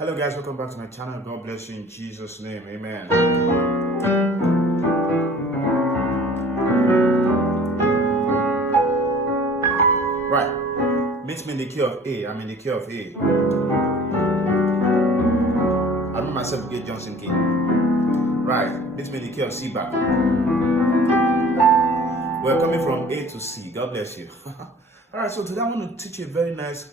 Hello guys, welcome back to my channel. God bless you in Jesus' name. Amen. Right. Meet me in the key of A. I'm in the key of A. I know myself to get Johnsonkeyz. Right. Meet me in the key of C back. We're coming from A to C. God bless you. Alright, so today I want to teach you a very nice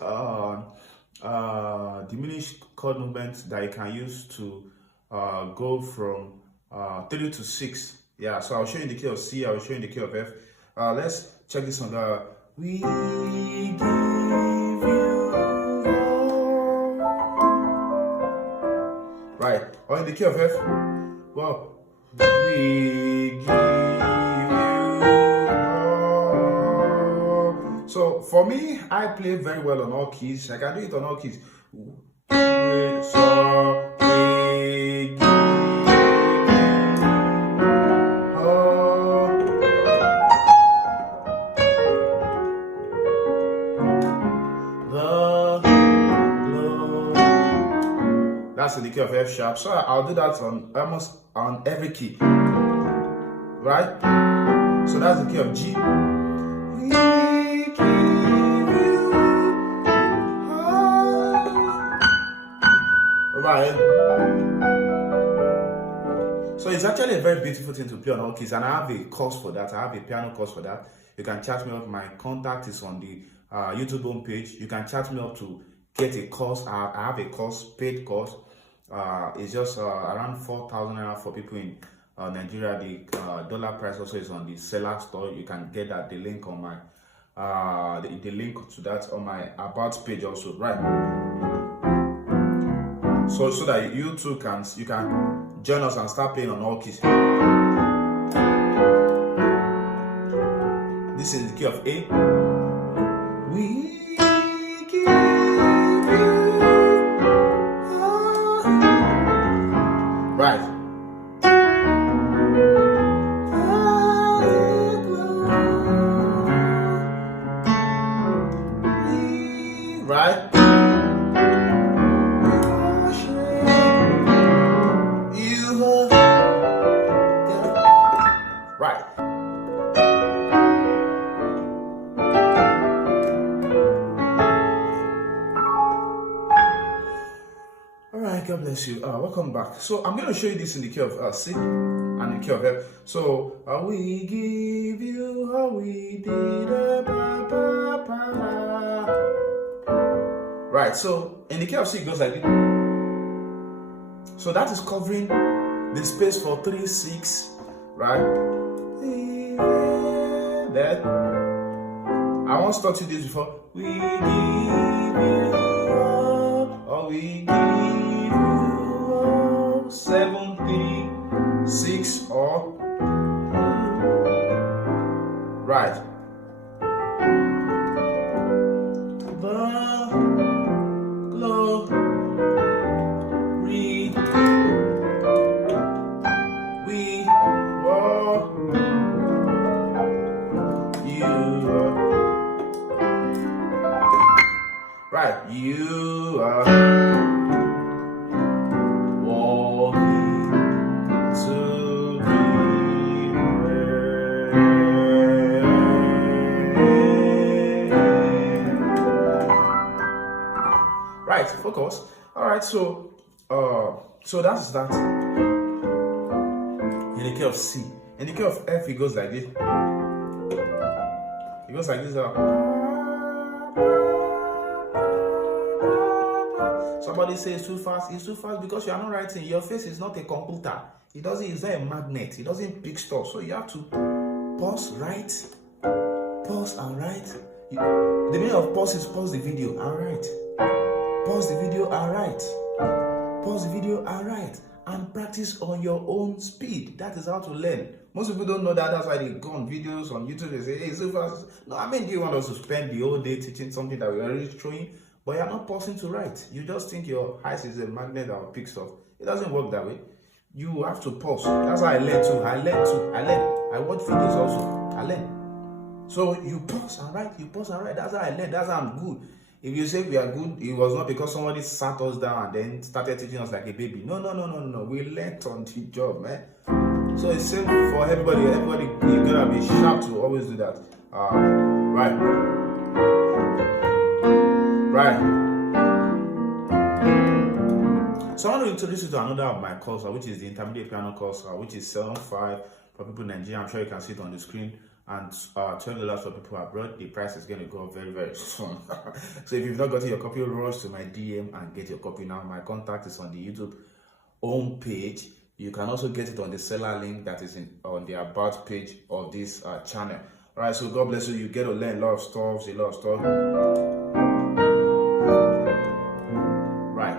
diminished chord movement that you can use to go from 3 to 6. Yeah, so I'll show you in the key of C, I'll show you in the key of F. Let's check this one. We give you all. Right, or in the key of F. Well, we give you all. So for me, I play very well on all keys. I can do it on all keys. So we give that's in the key of F sharp. So I'll do that on almost on every key. Right? So that's the key of G. We give you all. Right. So it's actually a very beautiful thing to play on all keys, and I have a course for that. I have a piano course for that. You can chat me up. My contact is on the YouTube homepage. You can chat me up to get a course. I have a course, paid course. It's just around 4,000 naira for people in Nigeria. The dollar price also is on the seller store. You can get that. The link on my the link to that on my about page also. Right. So that you too can join us and start playing on all keys. This is the key of A. We give you all. Right. Right. Right. Alright, God bless you. Welcome back. So I'm going to show you this in the key of C and the key of F. So we give you how we did right. So in the key of C it goes like this. So that is covering the space for 3, 6, right? That I once taught you this before. We give you all, or we give you all. 7, 3, 6, or right. Right, you are walking to be right, focus. All right, so that's that. In the key of C, in the key of F, it goes like this. It goes like this. Somebody says too fast. It's too fast because you are not writing. Your face is not a computer. It's not a magnet. It doesn't pick stuff. So you have to pause, write, pause and write. The meaning of pause is pause the video and write. Pause the video and write. Pause the video and write. And practice on your own speed. That is how to learn. Most people don't know that. That's why they go on videos on YouTube. They say, hey, so fast. No, I mean, do you want us to spend the whole day teaching something that we're already showing? But you're not pausing to write. You just think your eyes is a magnet that will pick stuff. It doesn't work that way. You have to pause. That's how I learn too. I watch videos also. I learn. So you pause and write. That's how I learn. That's how I'm good. If you say we are good, it was not because somebody sat us down and then started teaching us like a baby. No. We learned on the job, man. So it's same for everybody. Everybody, you gotta be sharp to always do that. Right. So I want to introduce you to another of my course, which is the intermediate piano course, which is 7.5 for people in Nigeria. I'm sure you can see it on the screen, and $12 for people abroad. The price is going to go up very, very soon. So if you've not gotten your copy, rush to my DM and get your copy now. My contact is on the YouTube home page. You can also get it on the seller link that is on the about page of this channel. All right, so God bless you. You get to learn a lot of stuff. Right.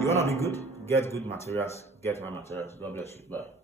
You want to be good? Get good materials. Get my materials. God bless you. Bye.